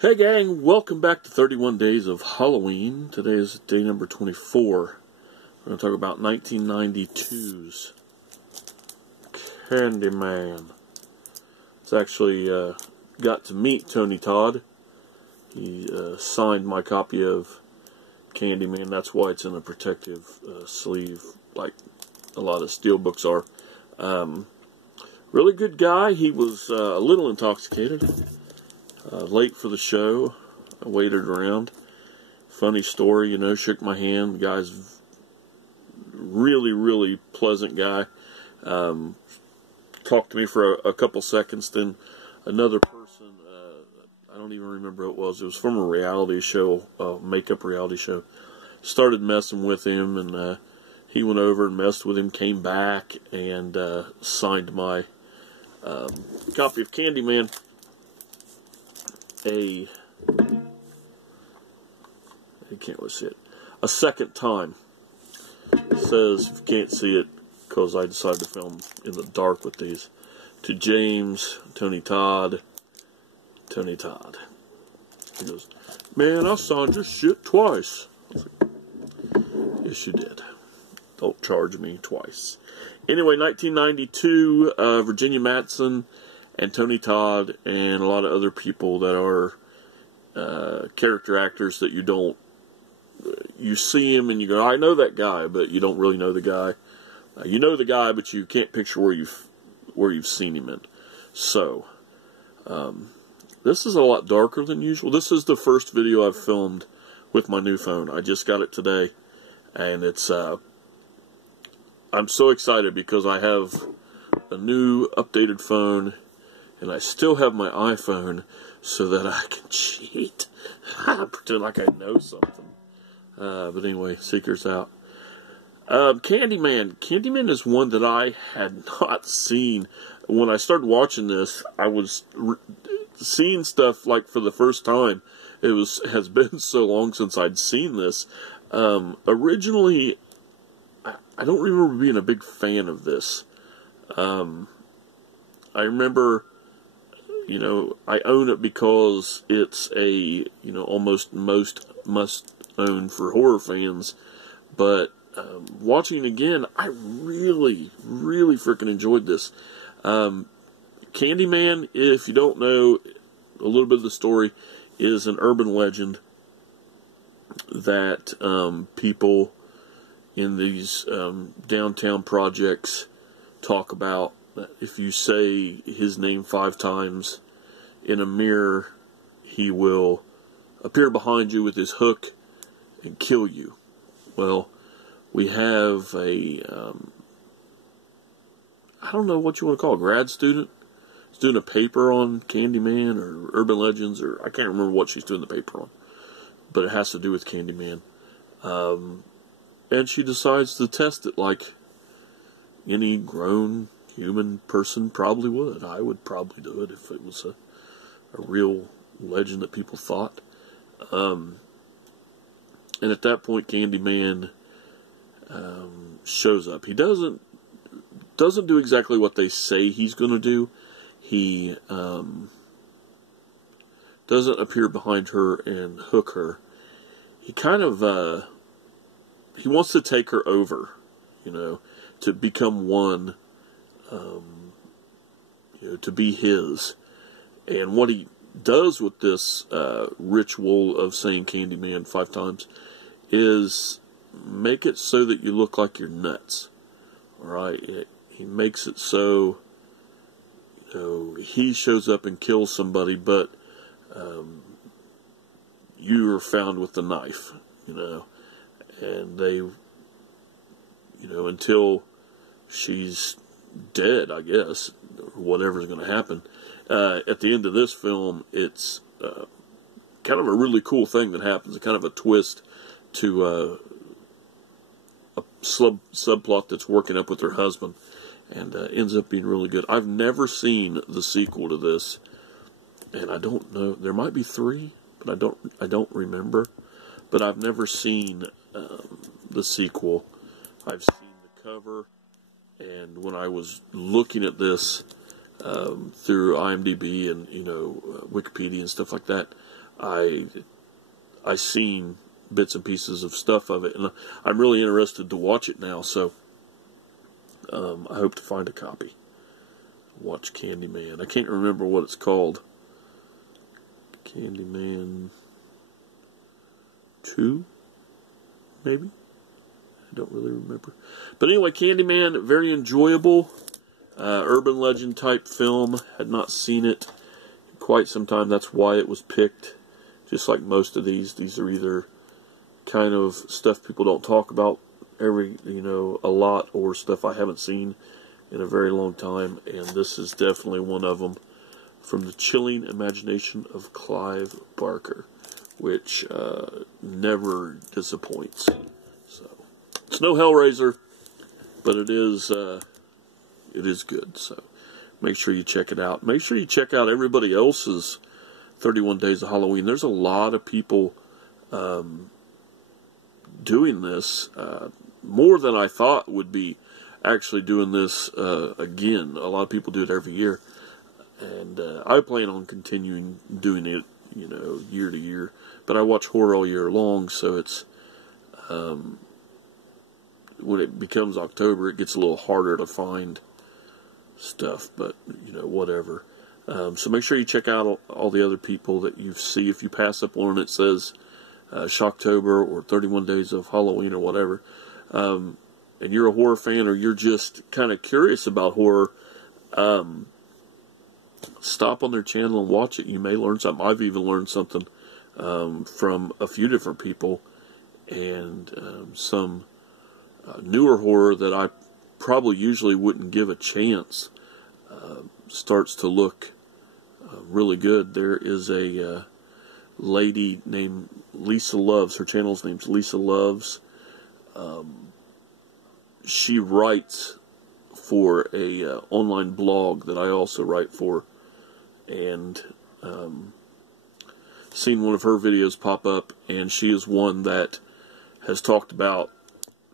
Hey gang, welcome back to 31 Days of Halloween. Today is day number 24. We're going to talk about 1992's Candyman. It's actually got to meet Tony Todd. He signed my copy of Candyman. That's why it's in a protective sleeve, like a lot of steelbooks are. Really good guy. He was a little intoxicated. Late for the show. I waited around. Funny story, shook my hand. The guy's really pleasant guy. Talked to me for a couple seconds. Then another person, I don't even remember who it was. It was from a reality show, makeup reality show. Started messing with him, and he went over and messed with him, came back, and signed my copy of Candyman. I can't really see it. A second time. It says, if you can't see it, because I decided to film in the dark with these. To James, Tony Todd. He goes, "Man, I signed your shit twice." I was like, "Yes, you did. Don't charge me twice." Anyway, 1992, Virginia Madsen and Tony Todd and a lot of other people that are character actors that you see him and you go, "I know that guy," but you don't really know the guy. You know the guy, but you can't picture where you've seen him in. So, this is a lot darker than usual. This is the first video I've filmed with my new phone. I just got it today, and it's I'm so excited because I have a new updated phone. And I still have my iPhone so that I can cheat. Pretend like I know something. But anyway, secret's out. Candyman. Candyman is one that I had not seen. When I started watching this, I was seeing stuff like for the first time. It has been so long since I'd seen this. Originally, I don't remember being a big fan of this. I remember... I own it because it's a, almost most must own for horror fans. But watching it again, I really freaking enjoyed this. Candyman, if you don't know a little bit of the story, is an urban legend that people in these downtown projects talk about. If you say his name 5 times in a mirror, he will appear behind you with his hook and kill you. Well, we have a, I don't know what you want to call a grad student. She's doing a paper on Candyman or urban legends, or I can't remember what she's doing the paper on. But it has to do with Candyman. And she decides to test it like any grown human person probably would. I would probably do it if it was a real legend that people thought. And at that point, Candyman shows up. He doesn't do exactly what they say he's going to do. He doesn't appear behind her and hook her. He kind of he wants to take her over, to become one. To be his. And what he does with this ritual of saying Candyman 5 times is make it so that you look like you're nuts. Alright? He makes it so he shows up and kills somebody, but you are found with the knife, and they, until she's dead, I guess, or whatever's going to happen. At the end of this film, it's kind of a really cool thing that happens. It's kind of a twist to a subplot that's working up with her husband, and ends up being really good. I've never seen the sequel to this, and I don't know. There might be 3, but I don't remember. But I've never seen the sequel. I've seen the cover. And when I was looking at this through IMDb and Wikipedia and stuff like that, I seen bits and pieces of stuff of it, and I'm really interested to watch it now. So I hope to find a copy. Watch Candyman. I can't remember what it's called. Candyman 2, maybe? I don't really remember. But anyway, Candyman, very enjoyable. Urban legend type film. Had not seen it in quite some time. That's why it was picked. Just like most of these. These are either kind of stuff people don't talk about a lot, or stuff I haven't seen in a very long time. And this is definitely one of them. From the chilling imagination of Clive Barker, which never disappoints. So it's no Hellraiser, but it is good. So make sure you check it out. Make sure you check out everybody else's 31 Days of Halloween. There's a lot of people doing this, more than I thought would be actually doing this again. A lot of people do it every year. And I plan on continuing doing it, year to year. But I watch horror all year long, so it's when it becomes October, it gets a little harder to find stuff. But whatever. So make sure you check out all the other people that you see. If you pass up one that says Shocktober or 31 Days of Halloween or whatever, and you're a horror fan, or you're just kind of curious about horror, stop on their channel and watch it. You may learn something. I've even learned something from a few different people, and some newer horror that I probably usually wouldn't give a chance starts to look really good. There is a lady named Lisa Loves. Her channel's name's Lisa Loves. She writes for a online blog that I also write for, and seen one of her videos pop up, and she is one that has talked about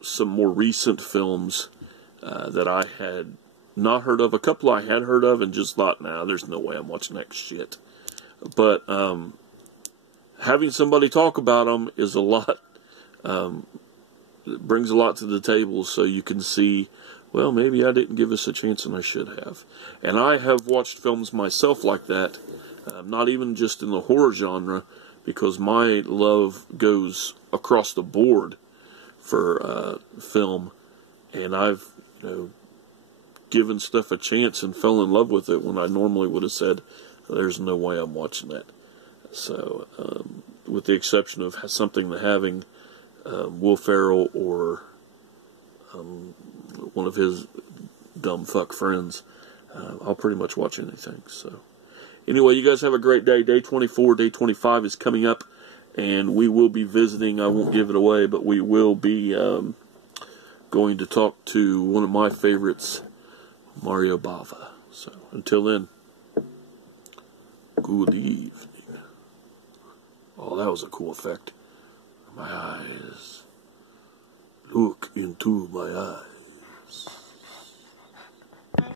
some more recent films that I had not heard of. A couple I had heard of and just thought, nah, there's no way I'm watching that shit. But having somebody talk about them is a lot, it brings a lot to the table, so you can see, well, maybe I didn't give this a chance and I should have. And I have watched films myself like that, not even just in the horror genre, because my love goes across the board for film. And I've, given stuff a chance and fell in love with it when I normally would have said, there's no way I'm watching that. So, with the exception of something having Will Ferrell or one of his dumb fuck friends, I'll pretty much watch anything. So anyway, you guys have a great day. Day 24, day 25 is coming up, and we will be visiting. I won't give it away, but we will be going to talk to one of my favorites, Mario Bava. So until then, good evening. Oh, that was a cool effect. My eyes. Look into my eyes.